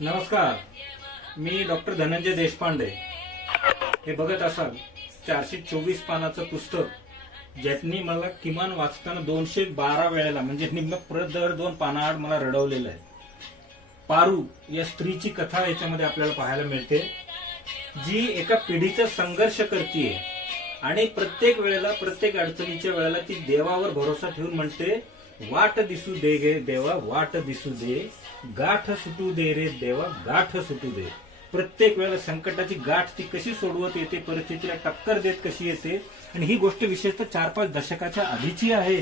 नमस्कार. मी डॉक्टर धनंजय देशपांडे. हे बघत असाल चारशे चोवीस पानाचं पुस्तक ज्यातनी मला किमान वाचताना दोनशे बारा वेळेला म्हणजे निम्न प्रत दर दोन पानाआड मला रडवलेलं आहे. पारू या स्त्रीची कथा याच्यामध्ये आपल्याला पाहायला मिळते. जी एका पिढीचा संघर्ष करतीये आणि प्रत्येक वेळेला प्रत्येक अडचणीच्या वेळेला ती देवावर भरोसा ठेवून म्हणते वाट दिसू दे गे देवा वाट दिसू दे. गाठ सुटू दे रे देवा गाठ सुटू दे. प्रत्येक वेळेला संकटाची गाठ ती कशी सोडवत येते परिस्थितीला टक्कर देत कशी येते? आणि ही गोष्ट विशेषतः चार पाच दशकाच्या आधीची आहे.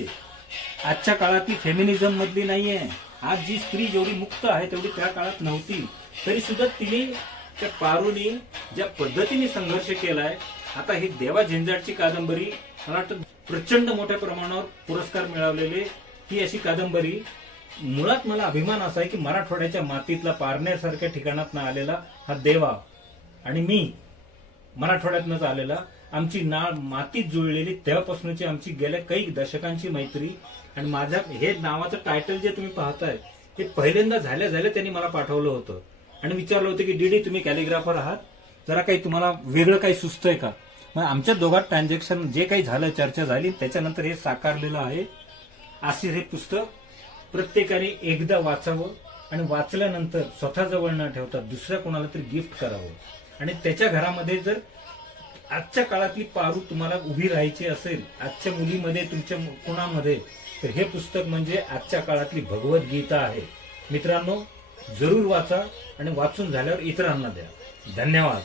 आजच्या काळात ती फेमिनिझम मधली नाहीये. आज जी स्त्री जेवढी मुक्त आहे तेवढी त्या काळात नव्हती. तरी सुद्धा तिने त्या पारूनी ज्या पद्धतीने संघर्ष केलाय आता ही देवा झेंजाटची कादंबरी मला वाटतं प्रचंड मोठ्या प्रमाणावर पुरस्कार मिळवलेले ही अशी कादंबरी. मुळात मला अभिमान असा आहे की मराठवाड्याच्या मातीतला पारण्यासारख्या ठिकाणात आलेला हा देवा आणि मी मराठवाड्यातनच आलेला. आमची नाळ मातीत जुळलेली तेव्हापासूनची आमची गेल्या काही दशकांची मैत्री आणि माझ्या हे नावाचं टायटल जे तुम्ही पाहताय हे पहिल्यांदा झाल्या झाल्या त्यांनी मला पाठवलं होतं. आणि विचारलं होतं की डीडी तुम्ही कॅलिग्राफर आहात? जरा काही तुम्हाला वेगळं काही सुचतंय का? मग आमच्या दोघात ट्रान्झॅक्शन जे काही झालं चर्चा झाली त्याच्यानंतर हे साकारलेलं आहे. असे हे पुस्तक प्रत्येकाने एकदा वाचावं आणि वाचल्यानंतर स्वतःजवळ न ठेवता दुसऱ्या कोणाला तरी गिफ्ट करावं. आणि त्याच्या घरामध्ये जर आजच्या काळातली पारू तुम्हाला उभी राहायची असेल आजच्या मुलीमध्ये तुमच्या कोणामध्ये तर हे पुस्तक म्हणजे आजच्या काळातली भगवद्गीता आहे. मित्रांनो जरूर वाचा आणि वाचून झाल्यावर इतरांना द्या. धन्यवाद.